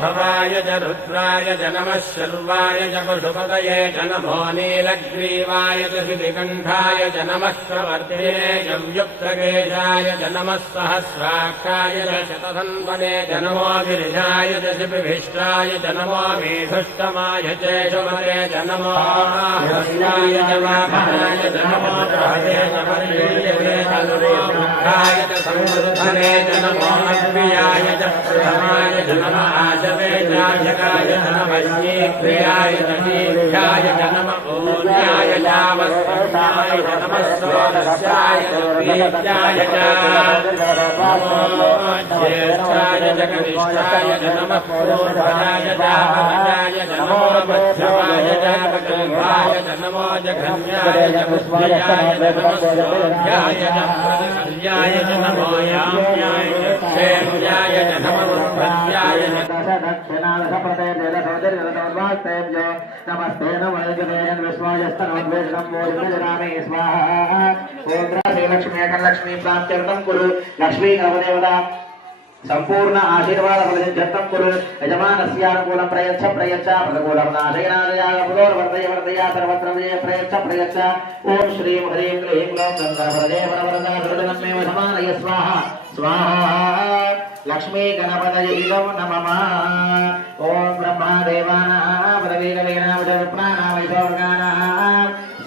भवाय च रुद्राय च नमः शर्वाय च पशुपतये च नमो नीलग्रीवाय च शितिकण्ठाय च नमः प्रवर्तिने च युक्तकेशाय च नमः सहस्राक्षाय च शतधन्वने च नमो गिरिजाय च शिपिभिष्टाय च नमो मेधुष्टमाय च शुभरे च नमो हस्याय च वामनाय च नमो सहजे च वर्णीयवे च नमो मुखाय च संवर्धने च नमो अग्नियाय च प्रथमाय च नमः आशवे च जगाय च नमः शीघ्राय च शीघ्राय च नमः पूर्णाय च वस्त्राय च नमः षोडशाय च प्रीत्याय च नमो ज्येष्ठाय च कनिष्ठाय च नमः पूर्वाय च महाराय च नमो मध्यमाय च वक्रभाय च नमो जघन्याय च पुष्पयाय च नमः सोऽध्याय च प्रतिसर्याय च नमो याम्याय च क्षेम्याय च नमो उत्पत्याय च नमस्ते नमः विश्वायस्तनोद्वेषणं स्वाहा लक्ष्मी लक्ष्मी प्राप्त्यर्थं कुरु लक्ष्मी नवदेवता संपूर्ण आशीर्वाद फलसिद्ध्यर्थं कुरु यजमानस्यानुकूलं प्रयच्छ प्रतिकूलं नाशयनादयावर्धय सर्वत्र प्रयच्छ ओम श्रीं ह्रीं क्लीं ग्लौं गंगाधरदे वरवरदा सर्वजनमेव समानय स्वाहा स्वाहा लक्ष्मी गणपतये नमः ओम ब्रह्मदेवानां पदवीकवीनां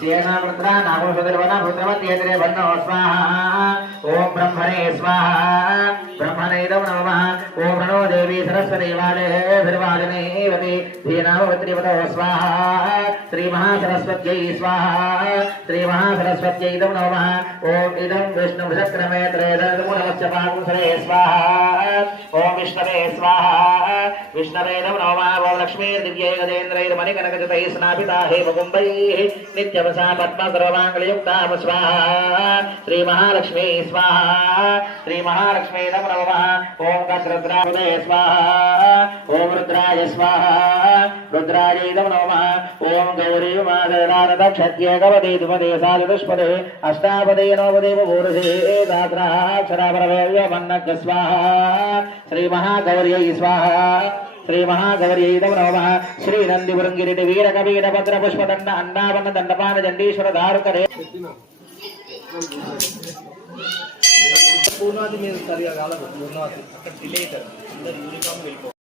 सेना पुत्रा नामो सुदर्वना पुत्रवत्येतरे भन्नो स्वाहा ओम ब्रह्मणे स्वाहा ब्रह्मणे नमः ओम प्रणो देवी सरस्वती वाले भिर्वादिनीवती धीनामवत्रिवतो स्वाहा श्री महासरस्वत्यै स्वाहा श्री महासरस्वत्यै नमः ओम इदं विष्णु चक्रमे त्रयदमूलस्य पाकुसरे स्वाहा ओम विष्णवे स्वाहा विष्णवे नमः ओम लक्ष्मी दिव्यै गजेन्द्रैर् मणिकनकजतैः स्नापिता हेमकुम्भैः नित्यं सा पद्म सर्वांगलयुक्ता स्वाहा श्री महालक्ष्मी स्वाहा श्री महालक्ष्मी नमः ओम गजरुद्राय स्वाहा ओम रुद्राय स्वाहा रुद्राय नमः ओम गौरी मादरानदक्षत्ये गवदे दुपदे साचतुष्पदे अष्टापदे नवपदे पूर्वे दात्राक्षरापरवेय मन्नक स्वाहा श्री महागौर्यै स्वाहा श्री महागौर्यै नमः श्री नंदिवृंगिरिटि वीरकवीर भद्र पुष्पदंड अन्नावन्न दंडपान चंडीश्वर दारुकरे पूर्णादि में सरिया गाला पूर्णादि अక్కడ डिले कर अंदर यूनिफॉर्म వెళ్ళిపో